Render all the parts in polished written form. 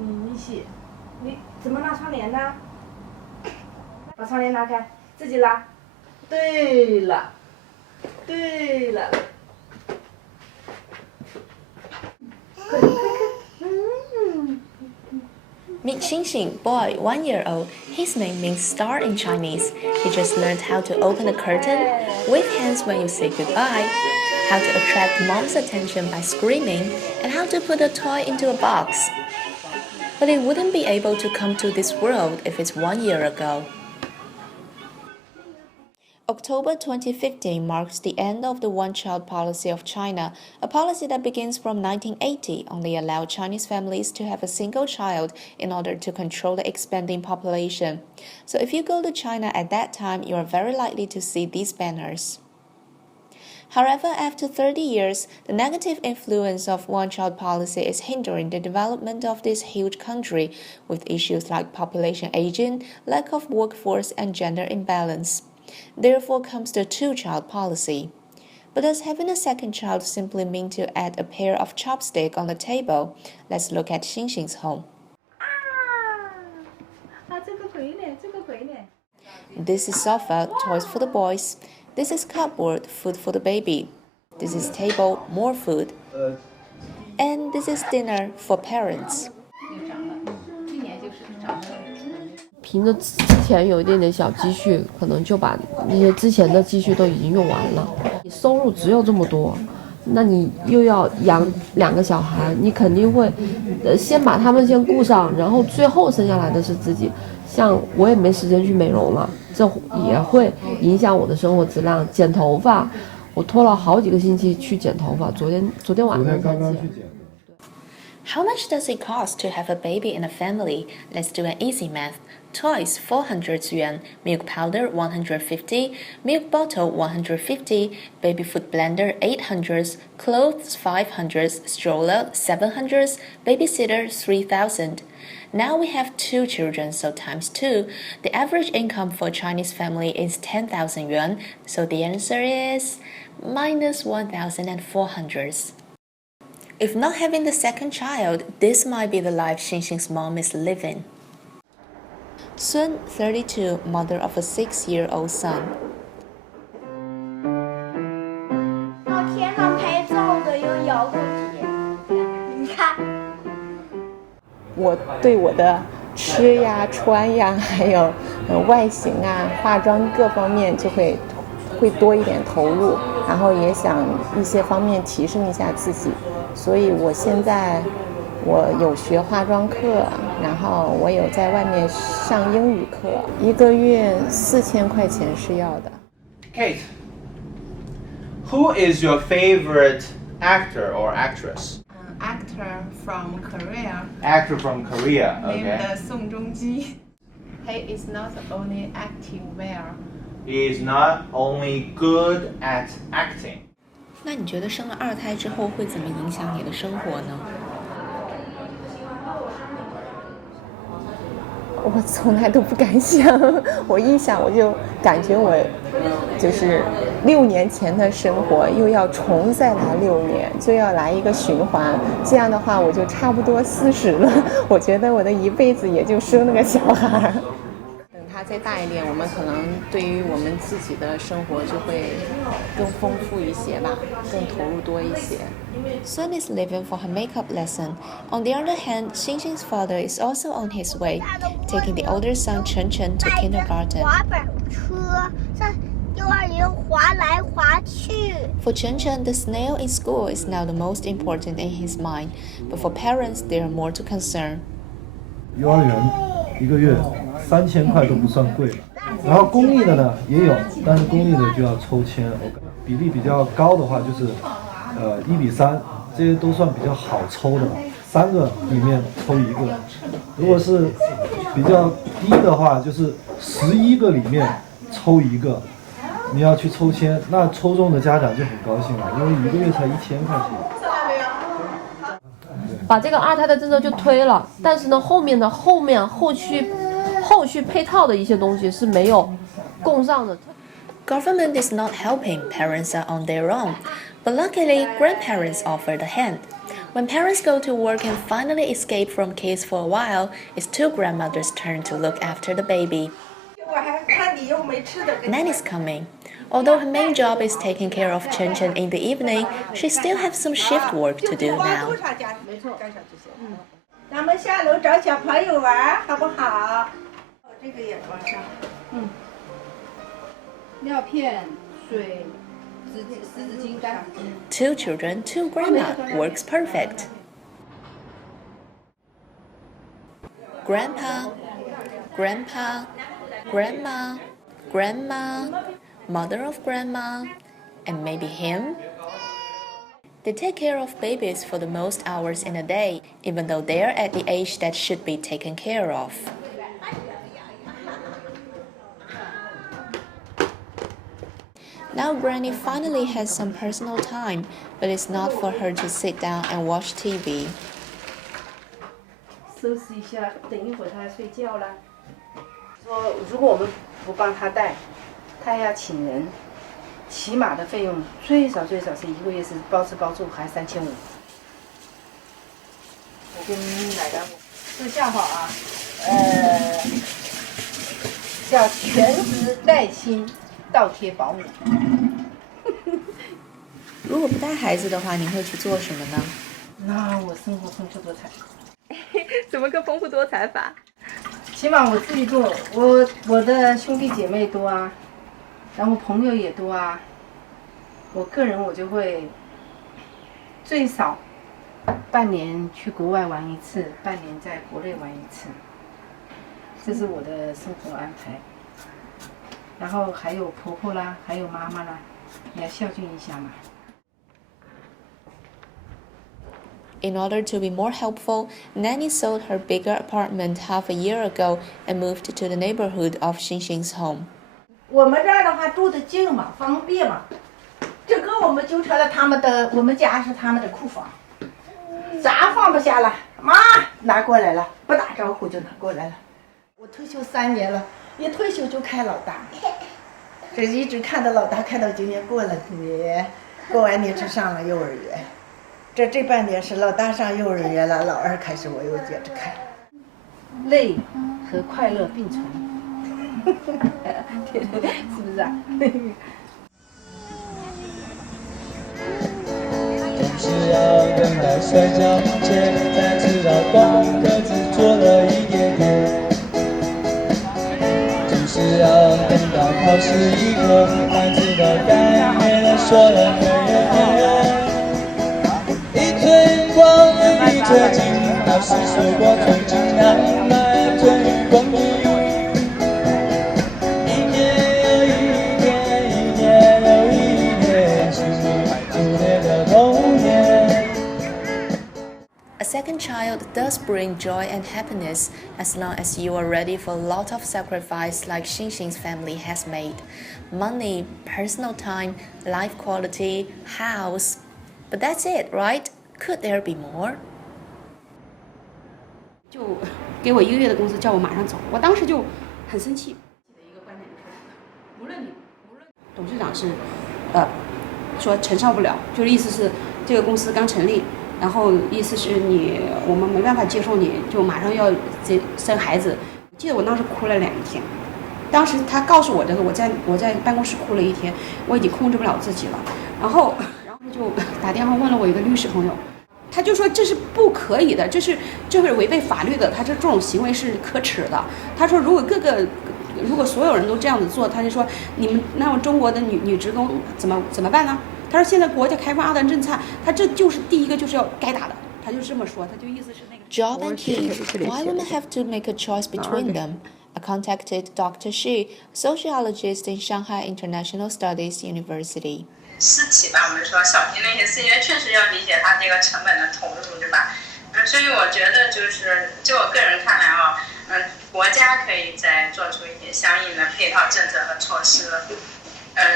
一起。你怎么拉窗帘呢？把窗帘拉开，自己拉。对了，对了。快快快！Meet Xingxing, boy, 1 year old. His name means star in Chinese. He just learned how to open a curtain, wave hands when you say goodbye, how to attract mom's attention by screaming, and how to put a toy into a box. But he wouldn't be able to come to this world if it's 1 year ago. October 2015 marks the end of the one-child policy of China, a policy that begins from 1980 only allowed Chinese families to have a single child in order to control the expanding population. So if you go to China at that time, you are very likely to see these banners. However, after 30 years, the negative influence of one-child policy is hindering the development of this huge country, with issues like population aging, lack of workforce, and gender imbalance. Therefore comes the two-child policy. But does having a second child simply mean to add a pair of chopsticks on the table? Let's look at Xingxing's home. This is sofa, toys for the boys. This is cupboard, food for the baby. This is table, more food. And this is dinner for parents. 凭着之前有一点点小积蓄，可能就把那些之前的积蓄都已经用完了。你收入只有这么多，那你又要养2个小孩，你肯定会，先把他们先顾上，然后最后生下来的是自己。像我也没时间去美容了，这也会影响我的生活质量。剪头发，我拖了好几个星期去剪头发，昨天晚上才剪。How much does it cost to have a baby in a family? Let's do an easy math. Toys 400 yuan, milk powder 150, milk bottle 150, baby food blender 800, clothes 500, stroller 700, babysitter 3,000. Now we have 2 children, so times 2. The average income for a Chinese family is 10,000 yuan, so the answer is minus 1,400. If not having the second child, this might be the life Xingxing's mom is living. Sun, 32, mother of a 6-year-old son. 天上拍照的有遥控器，你看。我对我的吃呀、穿呀，还有外形啊、化妆各方面就会多一点投入，然后也想一些方面提升一下自己。所以我现在有学化妆课，然后我有在外面上英语课，1个月4000块钱是要的。Kate, who is your favorite actor or actress? Actor from Korea. Actor from Korea, Named okay. Song Joong-ki. He is not only acting well. He is not only good at acting. 那你觉得生了2胎之后会怎么影响你的生活呢？我从来都不敢想，我一想我就感觉我就是6年前的生活又要重再来6年，就要来一个循环。这样的话我就差不多40了，我觉得我的一辈子也就生了个小孩。等他再大一点，我们可能对于我们自己的生活就会更丰富一些吧，更投入多一些。Sun is leaving for her makeup lesson. On the other hand, Xingxing's father is also on his way, taking the older son Chen Chen to kindergarten. 滑板车在幼儿园滑来滑去。 For Chen Chen, the snail in school is now the most important in his mind, but for parents, there are more to concern. 幼儿园1个月3000块都不算贵了，然后公立的呢也有，但是公立的就要抽签，比例比较高的话就是1比3，这些都算比较好抽的，3个里面抽1个。如果是比较低的话，就是11个里面抽1个。你要去抽签，那抽中的家长就很高兴了，因为1个月才1000块钱。把这个2胎的政策就推了，但是呢，后续配套的一些东西是没有供上的。Government is not helping, parents are on their own. But luckily, grandparents offered a hand. When parents go to work and finally escape from kids for a while, it's two grandmothers' turn to look after the baby. Nanny's coming. Although her main job is taking care of Chen Chen in the evening, she still has some shift work to do now. 咱们下楼找小朋友玩，好不好？这个也装上。尿片、水、湿纸巾、干纸巾。 Two children, two grandma works perfect. Grandpa, grandpa, grandma, grandma, mother of grandma, and maybe him. They take care of babies for the most hours in a day, even though they're at the age that should be taken care of. Now Granny finally has some personal time, but it's not for her to sit down and watch TV. 收拾一下，等一会儿他要睡觉了。说如果我们不帮他带，他要请人，起码的费用最少是1个月是包吃包住还3500。我跟奶奶私下话啊，叫全职带薪倒贴保姆。如果不带孩子的话，你会去做什么呢？那我生活丰富多彩。怎么个丰富多彩法？起码我自己做，我的兄弟姐妹多啊，然后朋友也多啊。我个人我就会最少半年去国外玩一次，半年在国内玩一次，这是我的生活安排。然后还有婆婆啦，还有妈妈啦，也要孝敬一下嘛。 In order to be more helpful, Nanny sold her bigger apartment half a year ago and moved to the neighborhood of Xinxin's home. 我们这儿的话住得近嘛，方便嘛。这个我们就成了他们的，我们家是他们的库房，啥放不下了，妈拿过来了，不打招呼就拿过来了。我退休3年了，一退休就开老大，这一直看到老大，看到今年过了年，过完年就上了幼儿园。 这半年是老大上幼儿园了，老二开始我又接着看。累和快乐并存，是不是啊？总是要等到摔跤前，才知道功课只做了一点点。总是要等到考试一过，才知道该念的说了没人。 最光阴最近，那是水过最近难买最光阴。一年又一年，一年又一年，是你注定的童年。A second child does bring joy and happiness as long as you are ready for a lot of sacrifice like Xinxin's family has made. Money, personal time, life quality, house. But that's it, right? Could there be more? 就给我1个月的工资，叫我马上走，我当时就很生气。一个观点就是，无论董事长是，说承受不了，就是意思是这个公司刚成立，然后意思是我们没办法接受你，就马上要生孩子。我记得我当时哭了2天，当时他告诉我这个，我在办公室哭了1天，我已经控制不了自己了，然后就打电话问了我一个律师朋友。 他就说这是不可以的，这是违背法律的，他这种行为是可耻的。他说如果所有人都这样子做，他就说你们那么中国的女职工怎么办呢？他说现在国家开放2胎政策，他这就是第一个就是要该打的，他就这么说，他就意思是那个。Job and kids, why women have to make a choice between them? I contacted Dr. Xu, sociologist in Shanghai International Studies University. 私企吧，我们说小平那些事情，确实要理解它这个成本的投入，对吧？所以我觉得就我个人看来啊，国家可以再做出一些相应的配套政策和措施，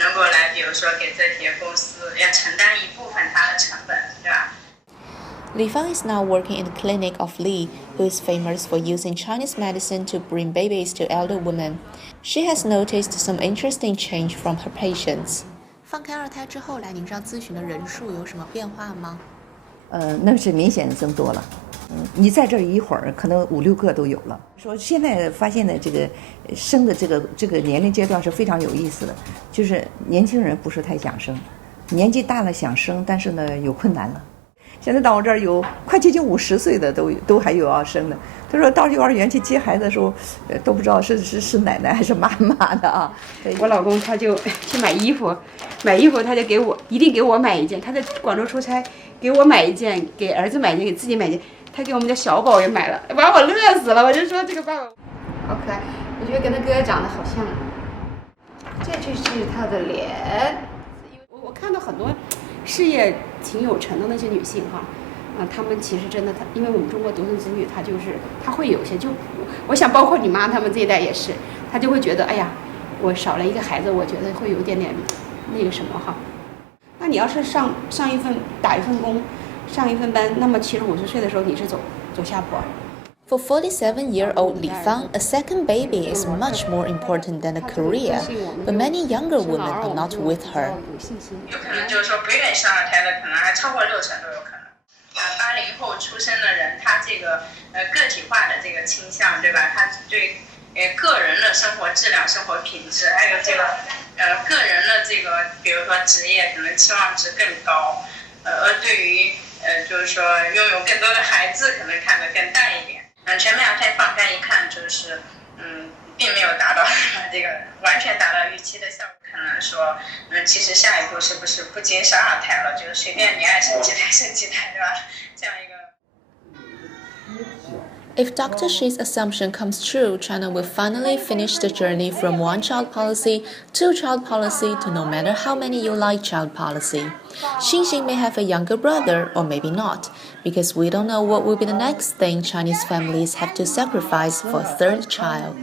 能够来，比如说给这些公司要承担一部分它的成本，对吧？ Li Fang is now working in the clinic of Li, who is famous for using Chinese medicine to bring babies to elder women. She has noticed some interesting change from her patients. 放开2胎之后来您这儿咨询的人数有什么变化吗？那是明显的增多了。你在这儿一会儿，可能5、6个都有了。说现在发现的这个生的这个年龄阶段是非常有意思的，就是年轻人不是太想生，年纪大了想生，但是呢有困难了。现在到我这儿有快接近50岁的都还有要生的。他说到幼儿园去接孩子的时候，都不知道是奶奶还是妈妈的啊。我老公他就去买衣服他就一定给我买一件。他在广州出差，给我买一件，给儿子买一件，给自己买一件。他给我们家小宝也买了，把我乐死了。我就说这个爸爸好可爱，我觉得跟他哥哥长得好像。这就是他的脸。我看到很多事业挺有成的那些女性哈，她们其实真的，因为我们中国独生子女，她会有些，就我想包括你妈他们这一代也是，她就会觉得哎呀，我少了一个孩子，我觉得会有点那个什么哈。那你要是打一份工，上一份班，那么其实50岁的时候你是走下坡。For 47-year-old Li Fang, a second baby is much more important than a career, but many younger women are not with her. 有可能就是说不愿意生二胎的，可能还超过60%都有可能。80后出生的人，他这个个体化的这个倾向，对吧？他对个人的生活质量、生活品质，还有这个个人的这个，比如说职业，可能期望值更高。而对于就是说拥有更多的孩子，可能看得更淡一点。全面二胎放开一看，就是并没有达到这个完全达到预期的效果。可能说其实下一步是不是不接生二胎了，就是随便你爱生几胎生几胎，对吧？这样一个。If Dr. Shi's assumption comes true, China will finally finish the journey from one-child policy, two-child policy to no matter how many you like child policy. Xinxin may have a younger brother, or maybe not, because we don't know what will be the next thing Chinese families have to sacrifice for a third child.